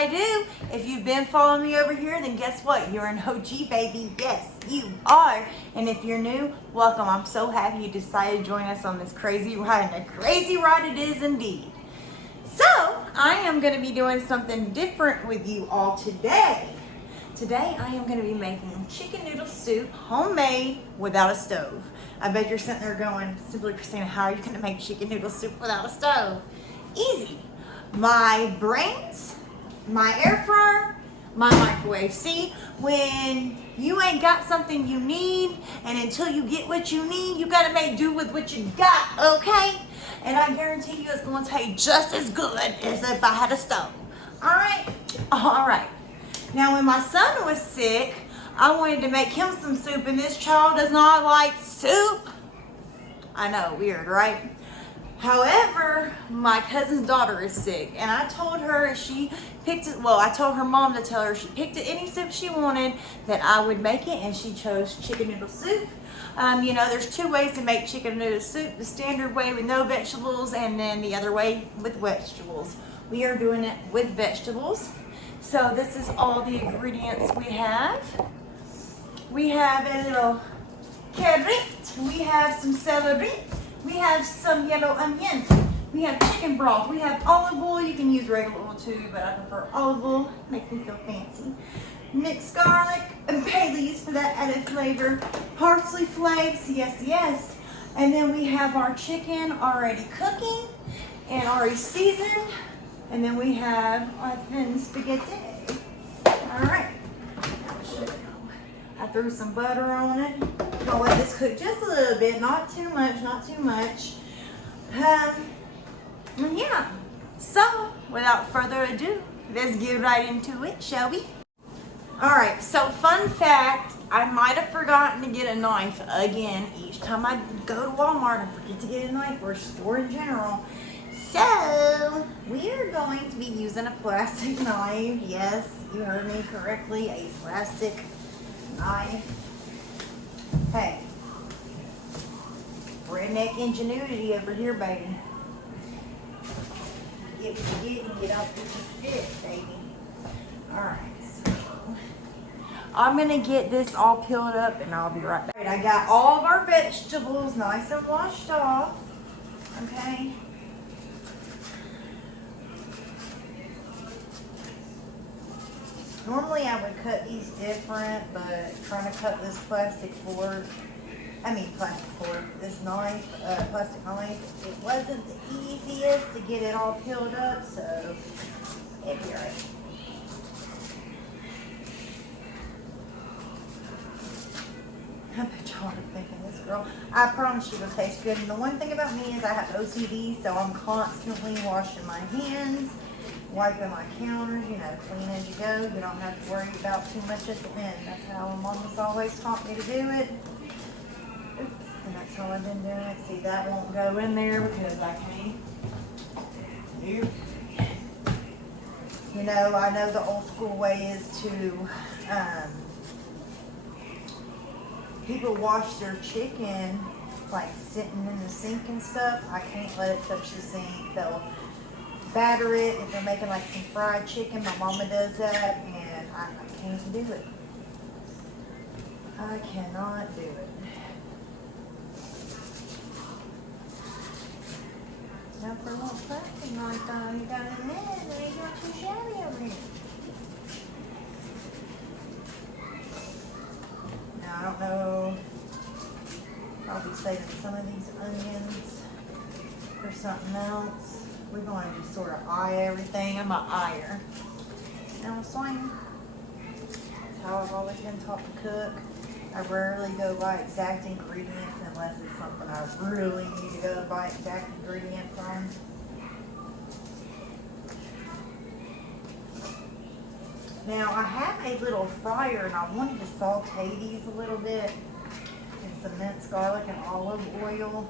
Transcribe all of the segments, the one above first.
I do. If you've been following me over here, then guess what? You're an OG, baby. Yes, you are. And if you're new, welcome. I'm so happy you decided to join us on this crazy ride. And a crazy ride it is indeed. So, I am going to be doing something different with you all today. Today, I am going to be making chicken noodle soup, homemade, without a stove. I bet you're sitting there going, Simply Christina, how are you going to make chicken noodle soup without a stove? Easy. My brains, my air fryer, my microwave. See, when you ain't got something you need, and until you get what you need, you got to make do with what you got, okay? And I guarantee you it's going to taste just as good as if I had a stove. All right? All right. Now, when my son was sick, I wanted to make him some soup, and this child does not like soup. I know, weird, right? However, my cousin's daughter is sick, and I told her if she picked it, well, I told her mom to tell her if she picked any soup she wanted, that I would make it, and she chose chicken noodle soup. You know, there's two ways to make chicken noodle soup, the standard way with no vegetables, and then the other way with vegetables. We are doing it with vegetables. So this is all the ingredients we have. We have a little carrot, we have some celery, we have some yellow onion, we have chicken broth, we have olive oil. You can use regular oil too, but I prefer olive oil, makes me feel fancy. Mixed garlic and bay leaves for that added flavor. Parsley flakes, yes, yes. And then we have our chicken already cooking and already seasoned. And then we have our thin spaghetti. All right. I threw some butter on it. Gonna let this cook just a little bit, not too much, not too much. And yeah. So, without further ado, let's get right into it, shall we? All right. So, fun fact: I might have forgotten to get a knife again. Each time I go to Walmart, I forget to get a knife, or a store in general. So, we are going to be using a plastic knife. Yes, you heard me correctly, a plastic knife. Hey, redneck ingenuity over here, baby. Get what you get and get off what you fit, baby. Alright, so I'm going to get this all peeled up and I'll be right back. I got all of our vegetables nice and washed off. Okay. Normally I would cut these different, but trying to cut this plastic knife, it wasn't the easiest to get it all peeled up, so it'd be alright. I bet y'all are thinking, this girl, I promise you it'll taste good. And the one thing about me is I have OCD, so I'm constantly washing my hands, wiping my counters, you know, clean as you go. You don't have to worry about too much at the end. That's how Mama's always taught me to do it. Oops, and that's how I've been doing it. See, that won't go in there because I can't. You know, I know the old school way is to, people wash their chicken like sitting in the sink and stuff. I can't let it touch the sink. They'll batter it if they're making like some fried chicken. My mama does that, and I can't do it. I cannot do it. Now for a little plastic knife on, you got a minute, and it's not too shabby over here. Now I don't know. I'll be saving some of these onions for something else. We're going to just sort of eye everything. I'm an eyer. Now I'm swinging. That's how I've always been taught to cook. I rarely go by exact ingredients unless it's something I really need to go by exact ingredients on. Now I have a little fryer and I wanted to saute these a little bit in some minced garlic and olive oil.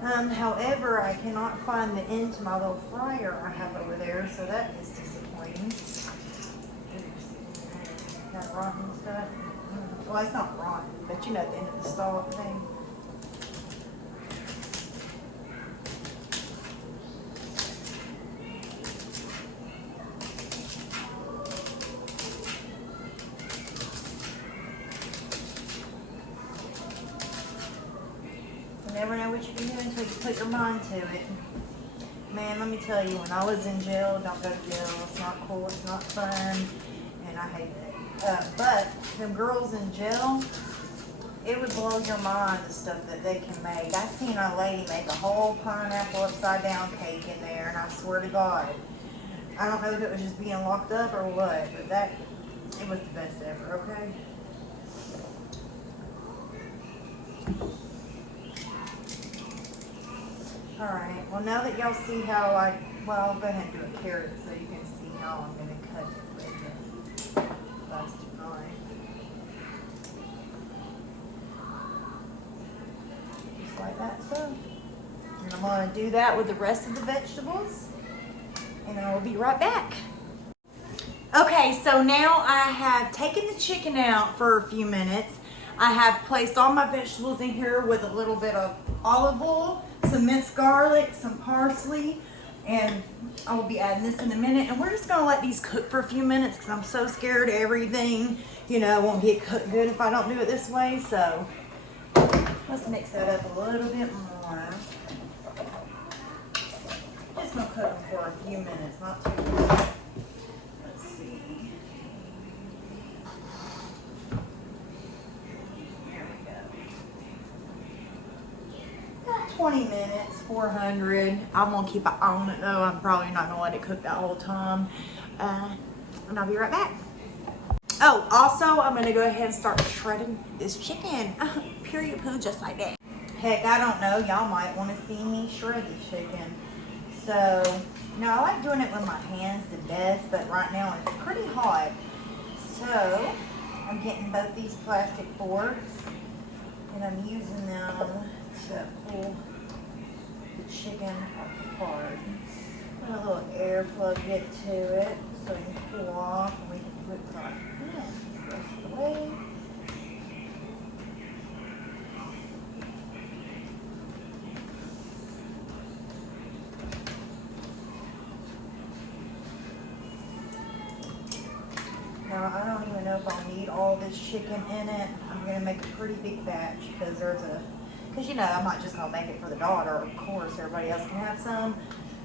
However, I cannot find the end to my little fryer I have over there, so that is disappointing. That rotten stuff. Well, it's not rotten, but you know the end of the stalk thing. your mind to it. Man, let me tell you, when I was in jail, don't go to jail. It's not cool. It's not fun. And I hate it. But them girls in jail, it would blow your mind the stuff that they can make. I seen a lady make a whole pineapple upside down cake in there, and I swear to God, I don't know if it was just being locked up or what, but it was the best ever, okay? Alright, well now that y'all see how I'll go ahead and do a carrot so you can see how I'm going to cut it with the plastic knife. Just like that, so. And I'm going to do that with the rest of the vegetables. And I will be right back. Okay, so now I have taken the chicken out for a few minutes. I have placed all my vegetables in here with a little bit of olive oil, some minced garlic, some parsley, and I will be adding this in a minute. And we're just gonna let these cook for a few minutes because I'm so scared everything, won't get cooked good if I don't do it this way. So let's mix that up a little bit more. Just gonna cook them for a few minutes, not too long. Let's see. There we go. About 20 minutes, 400. I'm gonna keep an eye on it though. I'm probably not gonna let it cook that whole time. And I'll be right back. Oh, also, I'm gonna go ahead and start shredding this chicken. Period poo, just like that. Heck, I don't know. Y'all might want to see me shred the chicken. So, I like doing it with my hands the best, but right now it's pretty hot. So, I'm getting both these plastic forks, and I'm using them to pull the chicken apart. Put a little air plug bit to it so it can cool off, and we can put it like this the rest of the way. Now, I don't even know if I'll need all this chicken in it. I'm going to make a pretty big batch because I'm not just going to make it for the daughter. Of course, everybody else can have some.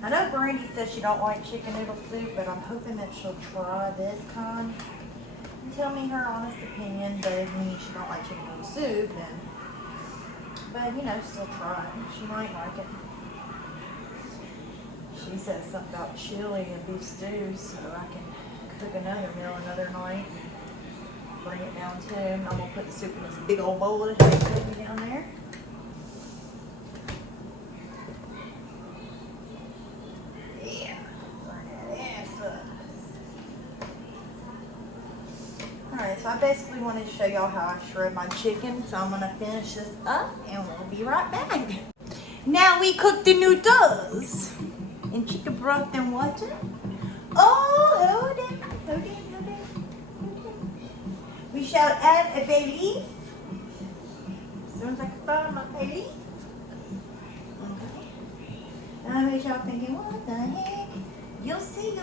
I know Brandy says she don't like chicken noodle soup, but I'm hoping that she'll try this kind and tell me her honest opinion. But if she don't like chicken noodle soup, then, still try it. She might like it. She said something about chili and beef stew, so I can cook another meal another night and bring it down too. I'm gonna put the soup in this big old bowl of baby down there. Yeah, alright, so I basically wanted to show y'all how I shred my chicken, so I'm gonna finish this up and we'll be right back. Now we cook the noodles in chicken broth and water. Oh, hold it. We shall add a bay leaf. As soon as I can find my bay leaf. Okay. And we shall thinking, what the heck? You'll see.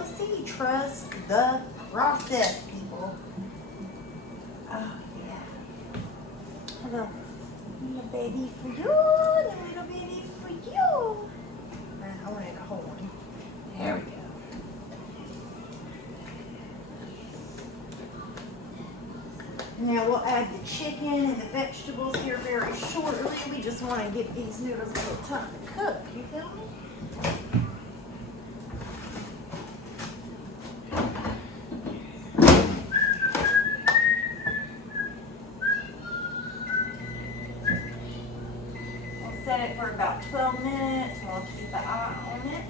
Trust the process, people. Oh, yeah. A little bay leaf for you, and a little bay leaf for you. I wanted a whole one. There we go. Now we'll add the chicken and the vegetables here very shortly. We just want to get these noodles a little time to cook. You feel me? We'll set it for about 12 minutes. We'll keep an eye on it.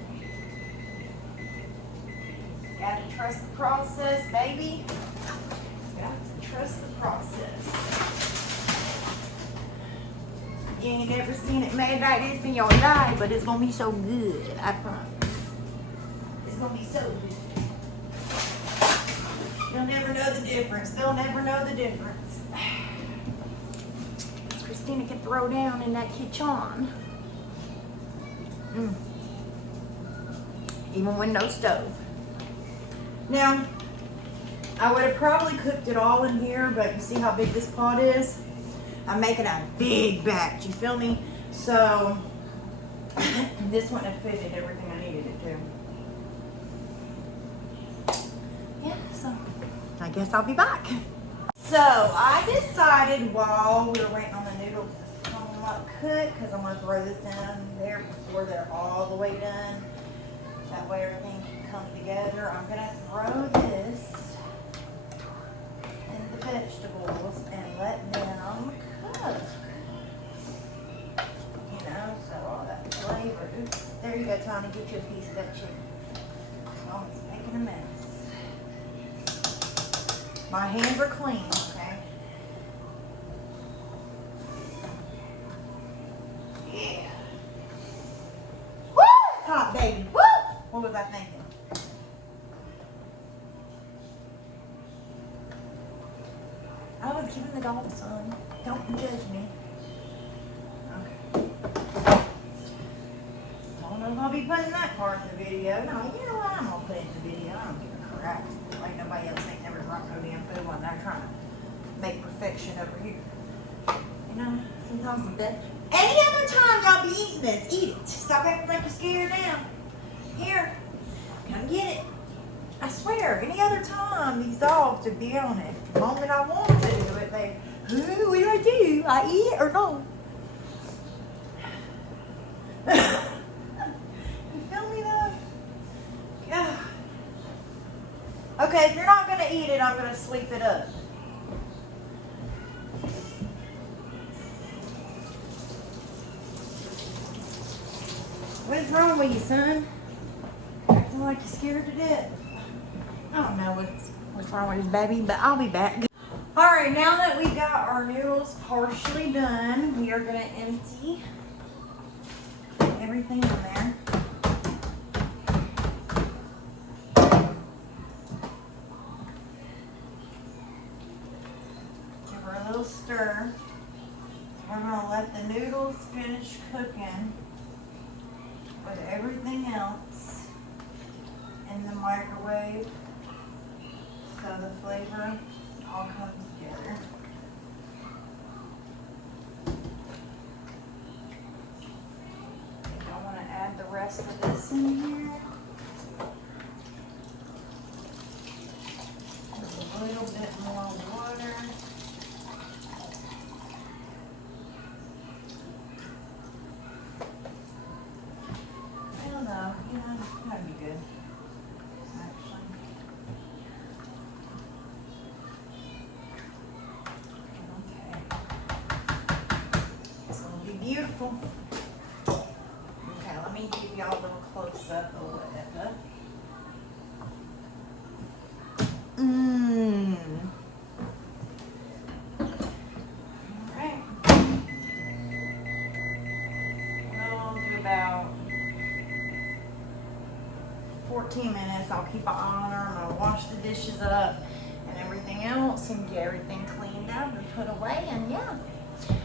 Got to trust the process, baby. Got to trust the process. You ain't never seen it made like this in your life, but it's gonna be so good, I promise. It's gonna be so good. You'll never know the difference. They'll never know the difference. Christina can throw down in that kitchen. Even with no stove. Now, I would have probably cooked it all in here, but you see how big this pot is? I'm making a big batch, you feel me? So, This one had fitted everything I needed it to. Yeah, so I guess I'll be back. So I decided while we were waiting on the noodles to somewhat cook, because I'm going to throw this in there before they're all the way done. That way everything can come together. I'm going to throw this in the vegetables and let them cook. You know, so all that flavor. Oops. There you go, Tony. Get you a piece of that chicken. Oh, it's making a mess. My hands are clean, okay? Yeah. Woo! It's hot, baby. Woo! What was I thinking? I was giving the dog some. Don't judge me. Okay. Don't know if I'll be putting that part in the video. No, you know what? I'm gonna put it in the video. I don't give a crap. Like nobody else ain't never brought no damn food while they're trying to make perfection over here. You know, sometimes the best. Any other time y'all be eating this, eat it. Stop acting like you're scared now. Here, come get it. I swear, any other time these dogs would be on it. The moment I want to do it, they, what do I do? I eat it or no? You feel me though? Yeah. Okay, if you're not gonna eat it, I'm gonna sweep it up. What is wrong with you, son? Acting like you're scared to death. I don't know what's wrong with his baby, but I'll be back. All right, now that we got our noodles partially done, we are gonna empty everything in there. Give her a little stir. We're gonna let the noodles finish cooking with everything else in the microwave so the flavor all comes together. I want to add the rest of this in here. A little bit more water. I don't know, that'd be good. Actually. Okay. It's gonna be beautiful. Okay, let me give y'all a little close up of whatever. Alright. We'll do about 14 minutes. I'll keep an eye on her. I'm gonna wash the dishes up and everything else and get everything cleaned up and put away, and yeah.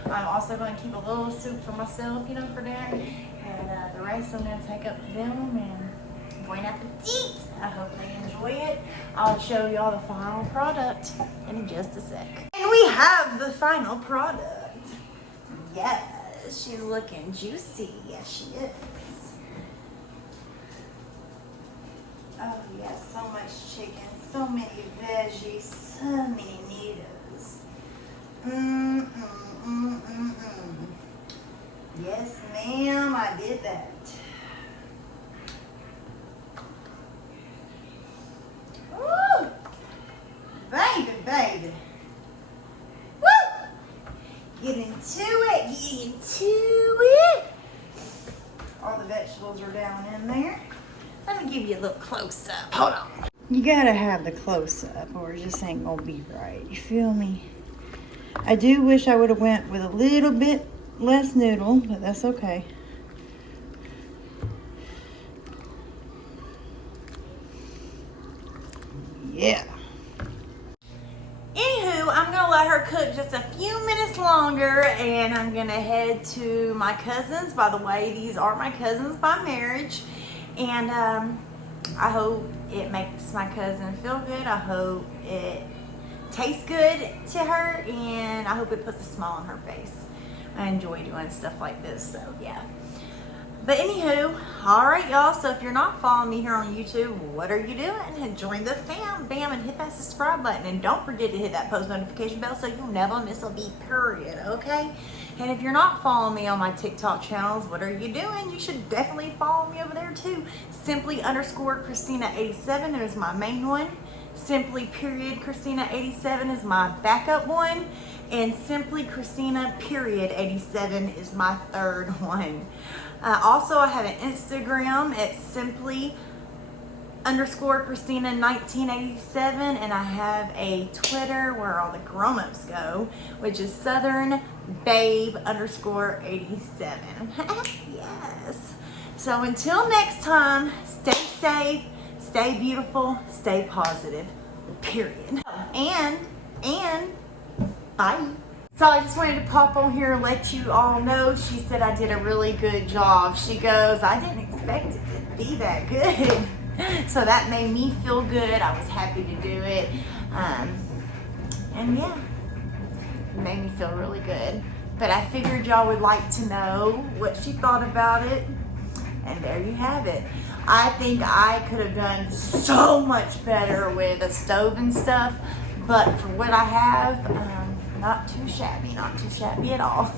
I'm also going to keep a little soup for myself, for dinner, and the rest I'm going to take up to them, and bon appetit. I hope they enjoy it. I'll show y'all the final product in just a sec. And we have the final product. Yes, she's looking juicy. Yes, she is. Oh yes, so much chicken, so many veggies, so many noodles. Yes, ma'am, I did that. Woo! Baby. Woo! Get into it. All the vegetables are down in there. Let me give you a little close up. Hold on. You gotta have the close up or it just ain't gonna be right. You feel me? I do wish I would have went with a little bit less noodle, but that's okay. Yeah. Anywho, I'm gonna let her cook just a few minutes longer and I'm gonna head to my cousins. By the way, these are my cousins by marriage. And I hope it makes my cousin feel good. I hope it tastes good to her, and I hope it puts a smile on her face. I enjoy doing stuff like this, so yeah. But anywho, all right, y'all. So if you're not following me here on YouTube, what are you doing? Join the fam, bam, and hit that subscribe button. And don't forget to hit that post notification bell so you'll never miss a beat, period, okay? And if you're not following me on my TikTok channels, what are you doing? You should definitely follow me over there too. Simply_Christina87 is my main one. Simply period Christina87 is my backup one. And Simply Christina period 87 is my third one. Also, I have an Instagram at simply_Christina1987, and I have a Twitter where all the grown-ups go, which is southernbabe_87. Yes. So until next time, stay safe, stay beautiful, stay positive, period. And bye. So I just wanted to pop on here and let you all know, she said I did a really good job. She goes, I didn't expect it to be that good. So that made me feel good. I was happy to do it. And yeah, it made me feel really good. But I figured y'all would like to know what she thought about it. And there you have it. I think I could have done so much better with a stove and stuff. But for what I have, not too shabby at all.